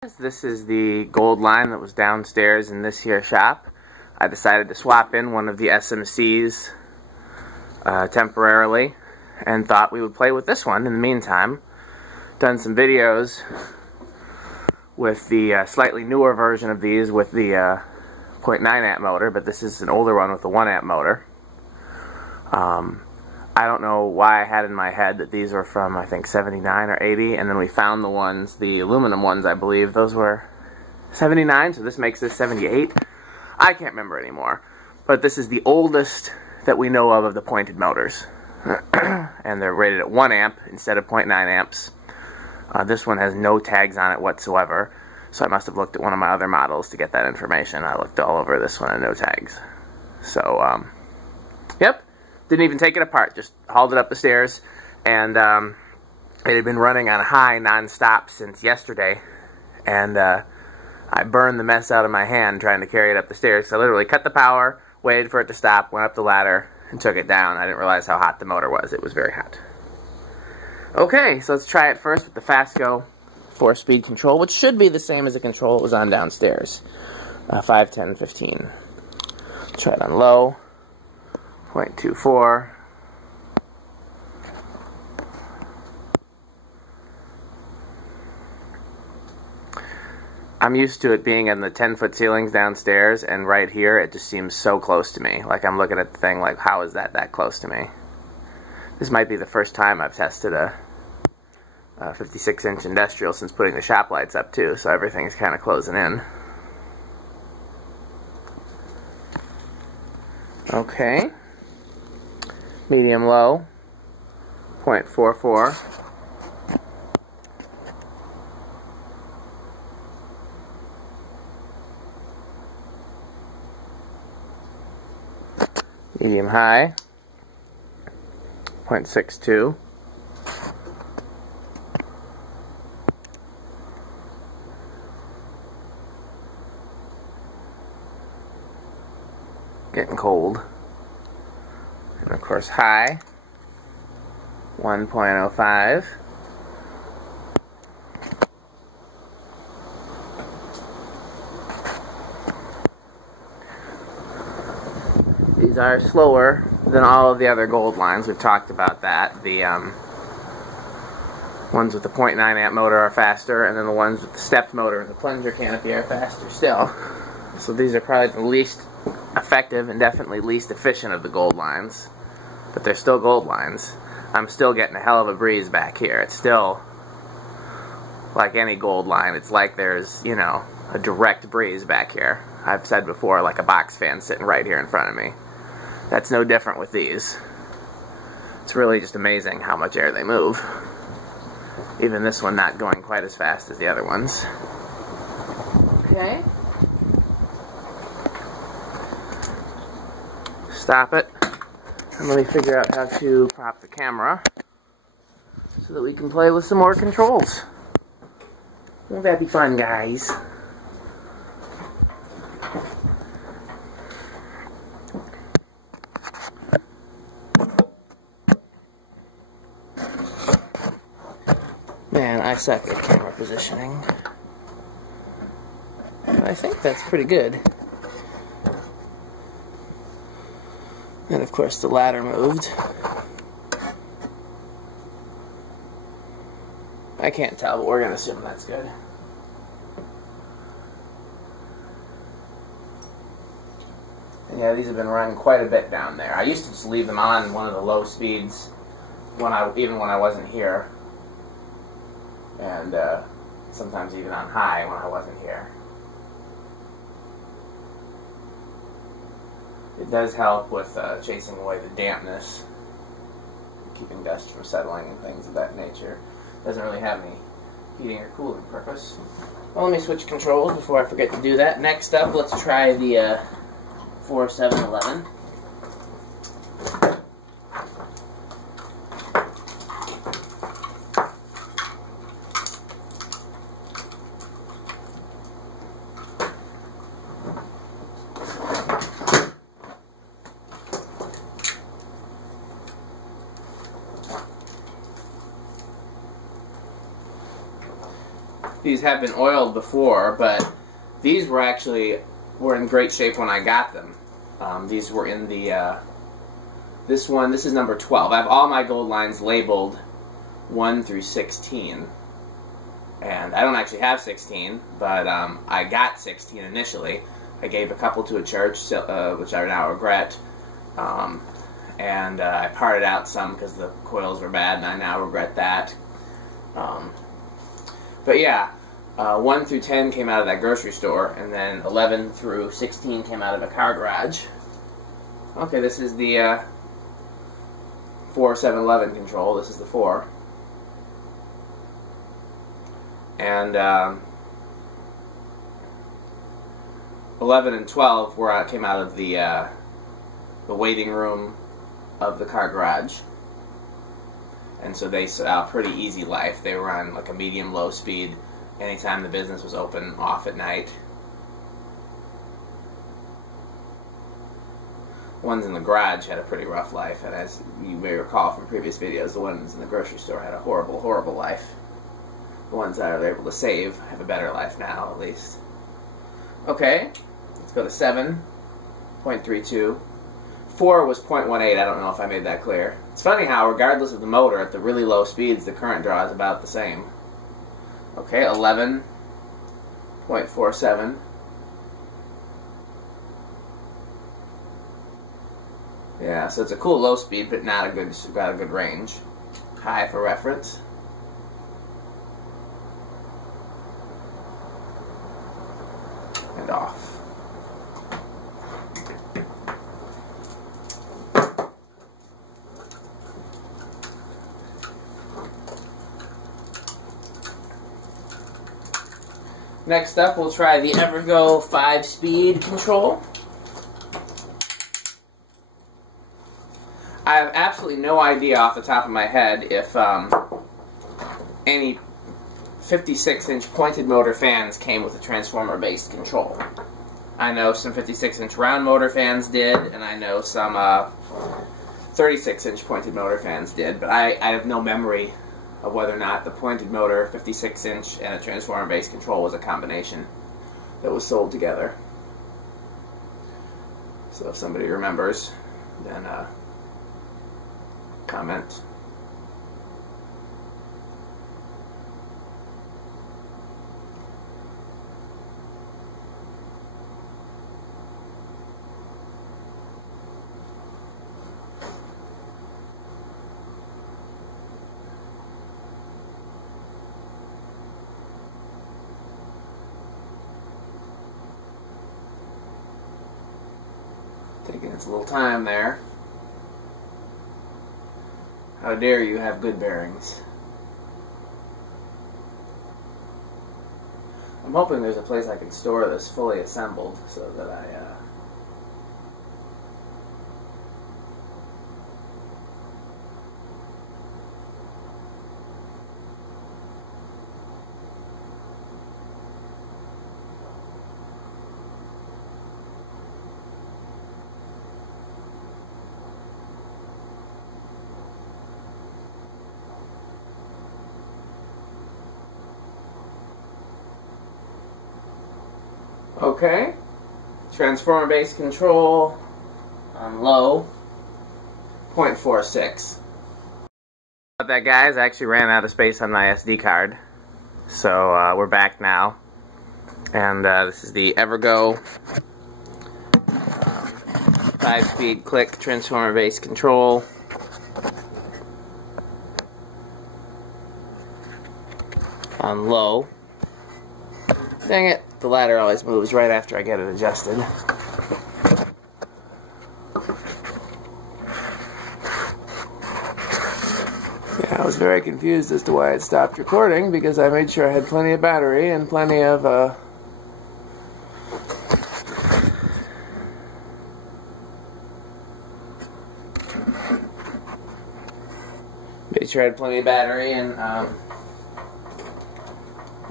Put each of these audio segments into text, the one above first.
This is the gold line that was downstairs in this here shop. I decided to swap in one of the SMCs temporarily and thought we would play with this one in the meantime. Done some videos with the slightly newer version of these with the 0.9 amp motor, but this is an older one with the 1 amp motor. I don't know why I had in my head that these were from, I think, 79 or 80, and then we found the ones, the aluminum ones, I believe, those were 79, so this makes this 78. I can't remember anymore, but this is the oldest that we know of the pointed motors, and they're rated at 1 amp instead of 0.9 amps. This one has no tags on it whatsoever, so I must have looked at one of my other models to get that information. I looked all over this one and no tags. So, yep. Didn't even take it apart, just hauled it up the stairs, and it had been running on high non-stop since yesterday, and I burned the mess out of my hand trying to carry it up the stairs. So I literally cut the power, waited for it to stop, went up the ladder, and took it down. I didn't realize how hot the motor was. It was very hot. Okay, so let's try it first with the Fastco 4-speed control, which should be the same as the control it was on downstairs. 5, 10, 15. Try it on low. 0.24. I'm used to it being in the 10-foot ceilings downstairs, and right here it just seems so close to me. Like I'm looking at the thing like, how is that close to me? This might be the first time I've tested a 56-inch industrial since putting the shop lights up too, so everything's kind of closing in. Okay. Medium low, 0.44. Medium high, 0.62. Getting cold. And of course high, 1.05. These are slower than all of the other gold lines. We've talked about that. The ones with the 0.9 amp motor are faster, and then the ones with the stepped motor and the plunger canopy are faster still. So these are probably the least effective and definitely least efficient of the gold lines. But they're still gold lines. I'm still getting a hell of a breeze back here. It's still like any gold line. It's like there's, you know, a direct breeze back here. I've said before, like a box fan sitting right here in front of me. That's no different with these. It's really just amazing how much air they move. Even this one not going quite as fast as the other ones. Okay. Stop it. And let me figure out how to prop the camera so that we can play with some more controls. Won't that be fun, guys? Man, I suck at camera positioning. But I think that's pretty good. And of course the ladder moved. I can't tell, but we're going to assume that's good. And yeah, these have been running quite a bit down there. I used to just leave them on one of the low speeds even when I wasn't here. And sometimes even on high when I wasn't here. It does help with chasing away the dampness, keeping dust from settling and things of that nature. Doesn't really have any heating or cooling purpose. Well, let me switch controls before I forget to do that. Next up, let's try the 4711. these have been oiled before, but these were in great shape when I got them. These were in the, this is number 12. I have all my gold lines labeled 1 through 16. And I don't actually have 16, but I got 16 initially. I gave a couple to a church, which I now regret. And I parted out some because the coils were bad, and I now regret that. But yeah, 1 through 10 came out of that grocery store, and then 11 through 16 came out of a car garage. Okay, this is the 4-7-11 control. This is the 4. And 11 and 12 came out of the waiting room of the car garage, and so they saw a pretty easy life. They were on like a medium-low speed anytime the business was open, off at night. Ones in the garage had a pretty rough life, and as you may recall from previous videos, the ones in the grocery store had a horrible, horrible life. The ones that I was able to save have a better life now, at least. Okay, let's go to 7.32. 4 was 0.18, I don't know if I made that clear. It's funny how, regardless of the motor, at the really low speeds, the current draw is about the same. Okay, 11.47. Yeah, so it's a cool low speed, but not a good, got a good range. High for reference. And off. Next up, we'll try the Evergo 5-speed control. I have absolutely no idea off the top of my head if any 56-inch pointed motor fans came with a transformer-based control. I know some 56-inch round motor fans did, and I know some 36-inch pointed motor fans did, but I have no memory of whether or not the pointed motor, 56-inch, and a transformer-based control was a combination that was sold together. So if somebody remembers, then comment. Taking its little time there. How dare you have good bearings. I'm hoping there's a place I can store this fully assembled so that I Okay, transformer-based control on low, 0.46. About that, guys, I actually ran out of space on my SD card, so we're back now, and this is the Evergo 5-speed click transformer-based control. On low. Dang it. The ladder always moves right after I get it adjusted. Yeah, I was very confused as to why it stopped recording, because I made sure I had plenty of battery and plenty of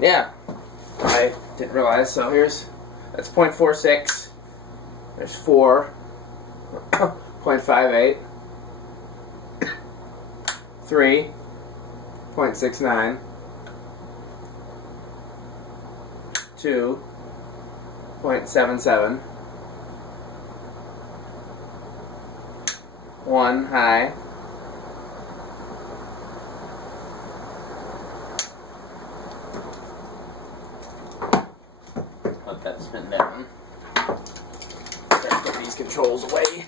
yeah, I didn't realize. So that's 0.46. There's 4, 0.58, 3, 0.69, 2.77, 1 high, let that spin down, put these controls away.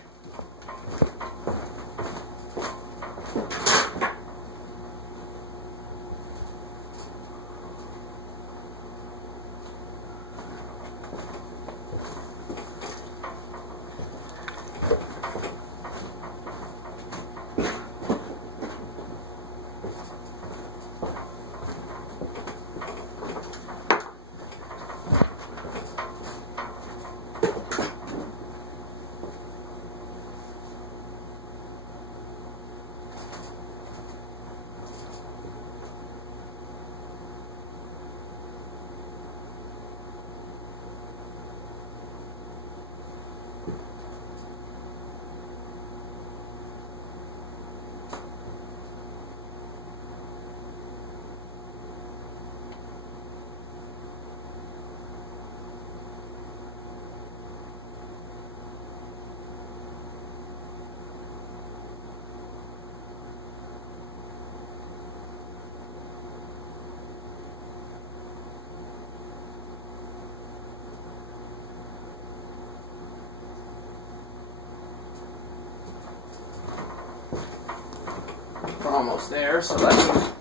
We're almost there, so let's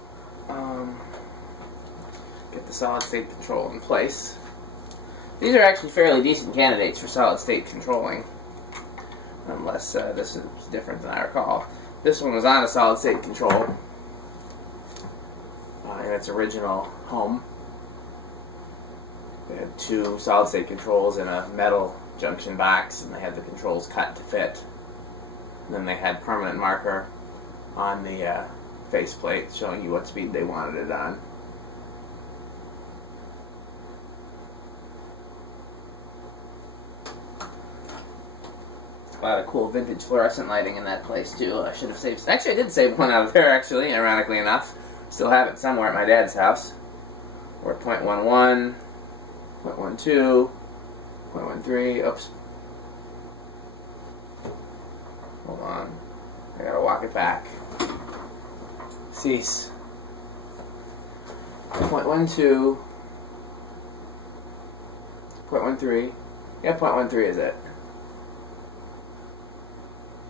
get the solid state control in place. These are actually fairly decent candidates for solid state controlling, unless this is different than I recall. This one was on a solid state control in its original home. They had 2 solid state controls in a metal junction box, and they had the controls cut to fit. And then they had permanent marker on the faceplate showing you what speed they wanted it on. A lot of cool vintage fluorescent lighting in that place too. I should have saved. Actually, I did save one out of there. Actually, ironically enough, still have it somewhere at my dad's house. We're at 0.11, 0.12, 0.13. Oops. Hold on. I gotta walk it back. Cease. 0.12, 0.13. Yeah, 0.13 is it.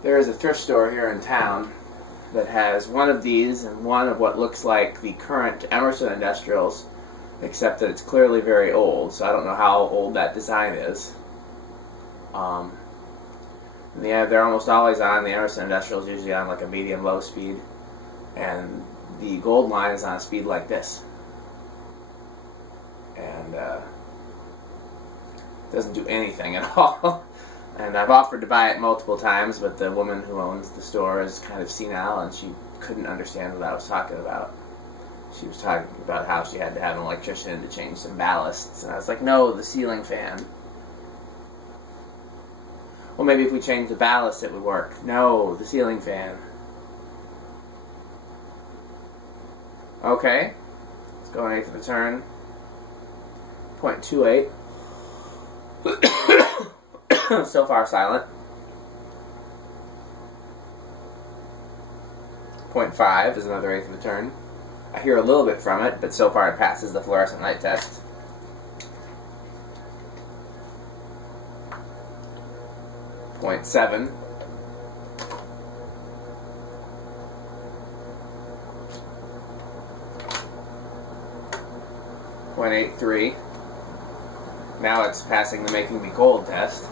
There is a thrift store here in town that has one of these and one of what looks like the current Emerson Industrials, except that it's clearly very old, so I don't know how old that design is. Yeah, they're almost always on. The Emerson Industrial is usually on like a medium-low speed, and the gold line is on a speed like this, and doesn't do anything at all. And I've offered to buy it multiple times, but the woman who owns the store is kind of senile, and she couldn't understand what I was talking about. She was talking about how she had to have an electrician to change some ballasts, and I was like, no, the ceiling fan. Well, maybe if we changed the ballast it would work. No, the ceiling fan. Okay, let's go on 1/8 of a turn. 0.28. So far silent. 0.5 is another 1/8 of a turn. I hear a little bit from it, but so far it passes the fluorescent light test. 0.7. 0.83. Now it's passing the making me gold test.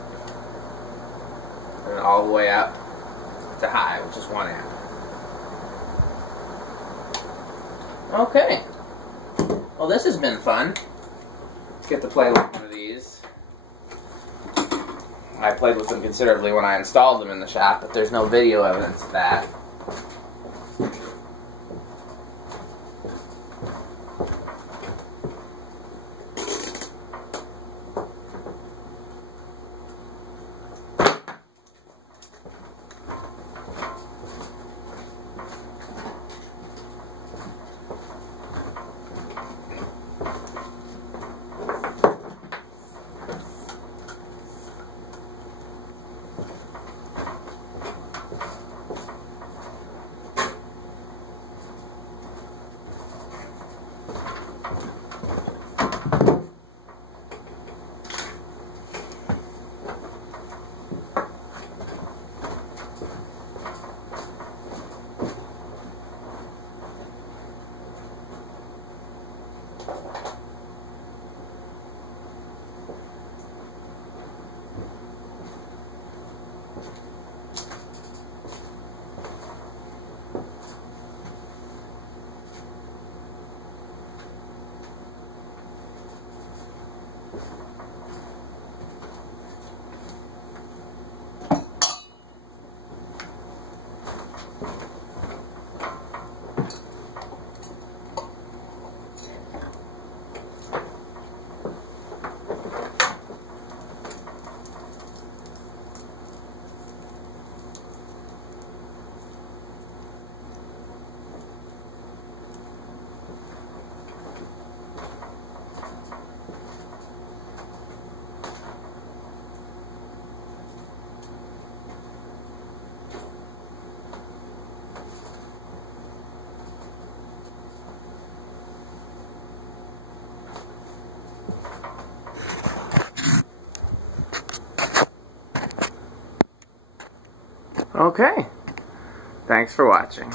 And all the way up to high, which is 1 amp. Okay. Well, this has been fun. Let's get to play with one of these. I played with them considerably when I installed them in the shop, but there's no video evidence of that. Okay. Thanks for watching.